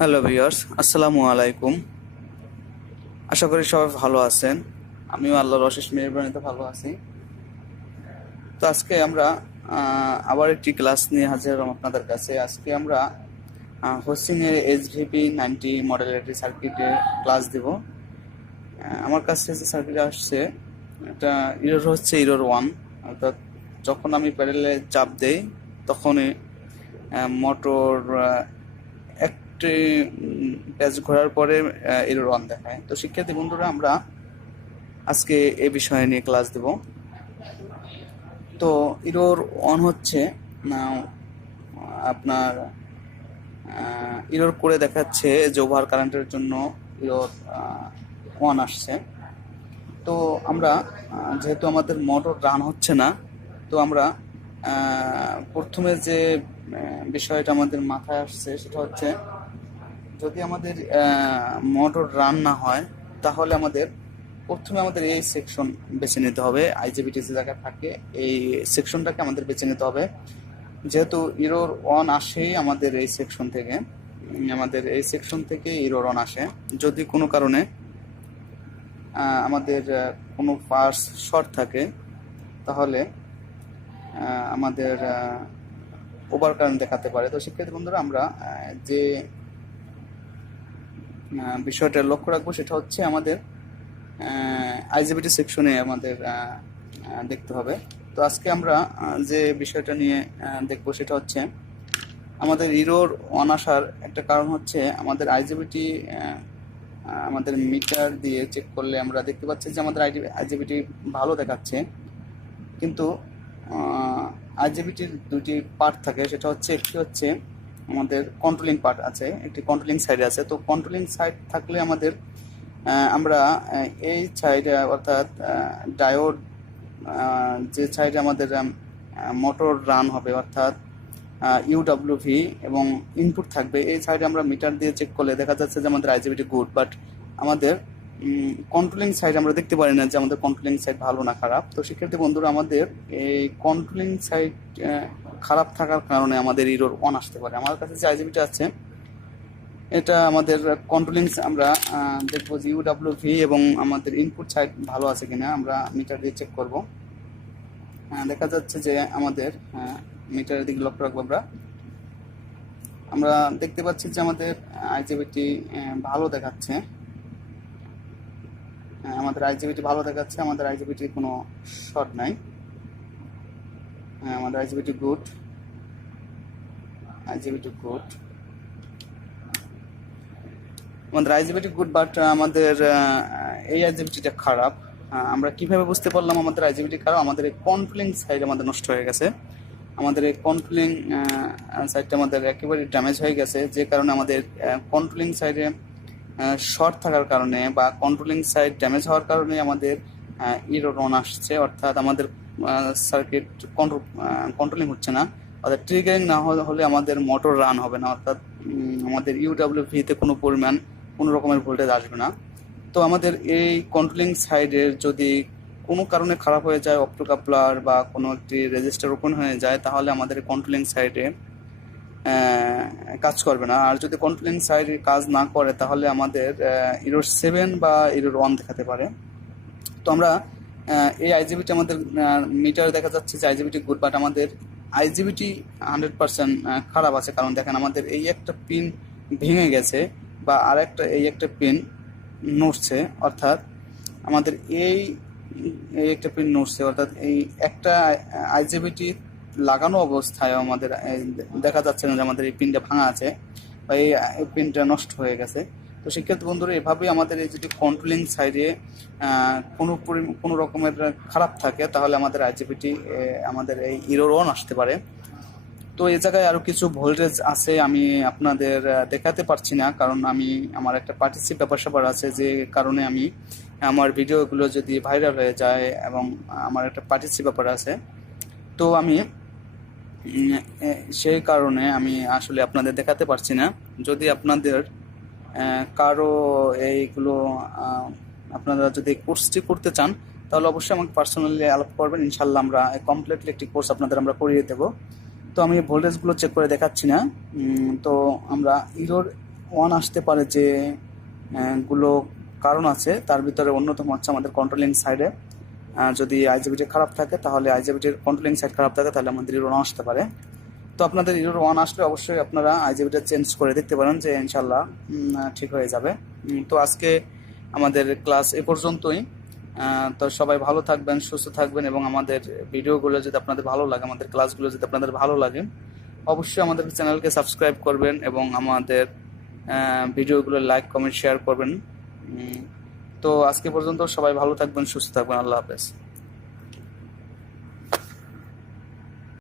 Hello viewers, আসসালামু আলাইকুম। আশা করি সবাই ভালো আছেন। আমিও আল্লাহর অশেষ মেহেরবানিতে ভালো আছি। তো আজকে আমরা আবার একটি ক্লাস নিয়ে হাজির হলাম আপনাদের কাছে। আজকে আমরা হসিং এর hvp-90 মডেলের একটি সার্কিটের ক্লাস দেব। আমার কাছে যে সার্কিট আসছে এটা ইরর হচ্ছে error-01, অর্থাৎ যখন আমি প্যাডেলে চাপ দেই তখনই মোটর একটি পেজ ঘোরার পরে error-01 দেখায়। তো শিক্ষার্থী বন্ধুরা, আমরা আজকে এ বিষয়ে নিয়ে ক্লাস দেব। তো error-01 হচ্ছে আপনার ইরর করে দেখাচ্ছে যে ওভার কারেন্টের জন্য error-01 আসছে। তো আমরা যেহেতু আমাদের মোটর রান হচ্ছে না, তো আমরা প্রথমে যে বিষয়টা আমাদের মাথায় আসছে সেটা হচ্ছে, যদি আমাদের মোটর রান না হয় তাহলে প্রথমে আমাদের এই সেকশন বেছে নিতে হবে। আইজিবিটি যে জায়গায় থাকে এই সেকশনটাকে আমাদের বেছে নিতে হবে। যেহেতু error-01 আসেই আমাদের এই সেকশন থেকে, error-01 আসে। যদি কোনো কারণে আমাদের কোনো পার্টস শর্ট থাকে তাহলে আমাদের ওভার কারেন্ট দেখাতে পারে। তো শিক্ষার্থী বন্ধুরা, আমরা যে বিষয়টা লক্ষ্য রাখবো সেটা হচ্ছে আমাদের আইজিবিটি সেকশনে আমাদের দেখতে হবে। তো আজকে আমরা যে বিষয়টা নিয়ে দেখবো সেটা হচ্ছে, আমাদের error-01 আসার একটা কারণ হচ্ছে আমাদের আইজিবিটি আমাদের মিটার দিয়ে চেক করলে আমরা দেখতে পাচ্ছি যে আমাদের আইজিবিটি ভালো দেখাচ্ছে, কিন্তু আইজিবিটির দুটি পার্ট থাকে। সেটা হচ্ছে, একটি হচ্ছে আমাদের কন্ট্রোলিং পার্ট আছে, একটি কন্ট্রোলিং সাইড আছে। তো কন্ট্রোলিং সাইড থাকলে আমরা এই সাইডে, অর্থাৎ ডায়োড যে সাইডে আমাদের মোটর রান হবে, অর্থাৎ ইউডব্লিউভি এবং ইনপুট থাকবে, এই সাইডে আমরা মিটার দিয়ে চেক করলে দেখা যাচ্ছে যে আমাদের আইজিবিটি গুড। বাট আমাদের কন্ট্রোলিং সাইড আমরা দেখতে পারি না যে আমাদের কন্ট্রোলিং সাইড ভালো না খারাপ। তো শিক্ষার্থী বন্ধুরা, আমাদের এই কন্ট্রোলিং সাইড খারাপ থাকার কারণে আমাদের error-01 আসতে পারে। আমার কাছে যে আইজিবিটি আছে এটা আমাদের কন্ট্রোলিং, আমরা দেখবো যে ইউডব্লিউভি এবং আমাদের ইনপুট সাইড ভালো আছে কিনা আমরা মিটার দিয়ে চেক করব। দেখা যাচ্ছে যে আমাদের মিটারের দিকে লক্ষ্য রাখবো। আমরা দেখতে পাচ্ছি যে আমাদের আইজিবিটি ভালো দেখাচ্ছে। আমাদের আইজিবিটি ভালো দেখাচ্ছে, আমাদের আইজিবিটির কোনো শর্ট নাই। আমাদের আইজিবিটি গুড, আমাদের আইজিবিটি গুড। বাট আমাদের এই আইজিবিটিটা খারাপ। আমরা কিভাবে বুঝতে পারলাম আমাদের আইজিবিটি খারাপ? আমাদের এই কন্ট্রোলিং সাইড আমাদের নষ্ট হয়ে গেছে। আমাদের এই কন্ট্রোলিং সাইডটা আমাদের একেবারে ড্যামেজ হয়ে গেছে, যে কারণে আমাদের কন্ট্রোলিং সাইডে শর্ট থাকার কারণে বা কন্ট্রোলিং সাইড ড্যামেজ হওয়ার কারণে আমাদের error-01 আসছে। অর্থাৎ আমাদের সার্কিট কন্ট্রোলিং হচ্ছে না, অর্থাৎ ট্রিগারিং না হলে আমাদের মোটর রান হবে না, অর্থাৎ আমাদের ইউডব্লিউভিতে কোনো রকমের ভোল্টেজ আসবে না। তো আমাদের এই কন্ট্রোলিং সাইডের যদি কোনো কারণে খারাপ হয়ে যায়, অপ্টোকাপলার বা কোনো একটি রেজিস্টার ওপেন হয়ে যায়, তাহলে আমাদের কন্ট্রোলিং সাইডে কাজ করবে না। আর যদি কন্ট্রোলিং সাইড কাজ না করে তাহলে আমাদের error-7 বা error-01 দেখাতে পারে। তো আমরা এই আইজিবিটি, আমাদের মিটার দেখা যাচ্ছে যে আইজিবিটি গুড, বাট আমাদের আইজিবিটি 100% খারাপ আছে। কারণ দেখেন, আমাদের এই একটা পিন ভেঙে গেছে বা এই একটা পিন নড়ছে, অর্থাৎ আমাদের এই একটা পিন নড়ছে, অর্থাৎ এই একটা আইজিবিটি লাগানো অবস্থায় আমাদের দেখা যাচ্ছে না যে আমাদের এই পিনটা ভাঙা আছে বা এই পিনটা নষ্ট হয়ে গেছে। তো শিক্ষার্থী বন্ধুরা, এভাবেই আমাদের এই যদি কন্ট্রোলিং সাইডে কোনো রকমের খারাপ থাকে তাহলে আমাদের আইজিবিটি আমাদের এই error-01 আসতে পারে। তো এই জায়গায় আরো কিছু ভোল্টেজ আছে, আমি আপনাদের দেখাতে পারছি না, কারণ আমার একটা প্রাইভেসি ব্যাপার আছে, যে কারণে আমার ভিডিওগুলো যদি ভাইরাল হয়ে যায় এবং আমার একটা প্রাইভেসি ব্যাপার আছে। তো সেই কারণে আমি আসলে আপনাদের দেখাতে পারছি না। যদি আপনাদের কারো এইগুলো আপনারা যদি কোর্সটি করতে চান তাহলে অবশ্যই আমাকে পার্সোনালি আলাপ করবেন। ইনশাল্লাহ আমরা কমপ্লিটলি একটি কোর্স আপনাদের আমরা করিয়ে দেবো। তো আমি ভোল্টেজগুলো চেক করে দেখাচ্ছি না। তো আমরা ওয়ান আসতে পারে যে গুলো কারণ আছে, তার ভিতরে অন্যতম হচ্ছে আমাদের কন্ট্রোলিং সাইডে যদি আইজিবিটি খারাপ থাকে, তাহলে আইজিবিটির কন্ট্রোলিং সাইড খারাপ থাকে, তাহলে আমাদের ইরোর ওয়ান আসতে পারে। তো আপনাদের ইরোর ওয়ান আসলে অবশ্যই আপনারা আইজিবিটা চেঞ্জ করে দেখতে পারেন, যে ইনশাল্লাহ ঠিক হয়ে যাবে। তো আজকে আমাদের ক্লাস এ পর্যন্তই। তো সবাই ভালো থাকবেন, সুস্থ থাকবেন, এবং আমাদের ভিডিওগুলো যদি আপনাদের ভালো লাগে, আমাদের ক্লাসগুলো যদি আপনাদের ভালো লাগে, অবশ্যই আমাদের চ্যানেলকে সাবস্ক্রাইব করবেন এবং আমাদের ভিডিওগুলো লাইক, কমেন্ট, শেয়ার করবেন। তো আজকে পর্যন্ত সবাই ভালো থাকবেন, সুস্থ থাকবেন। আল্লাহ হাফেজ।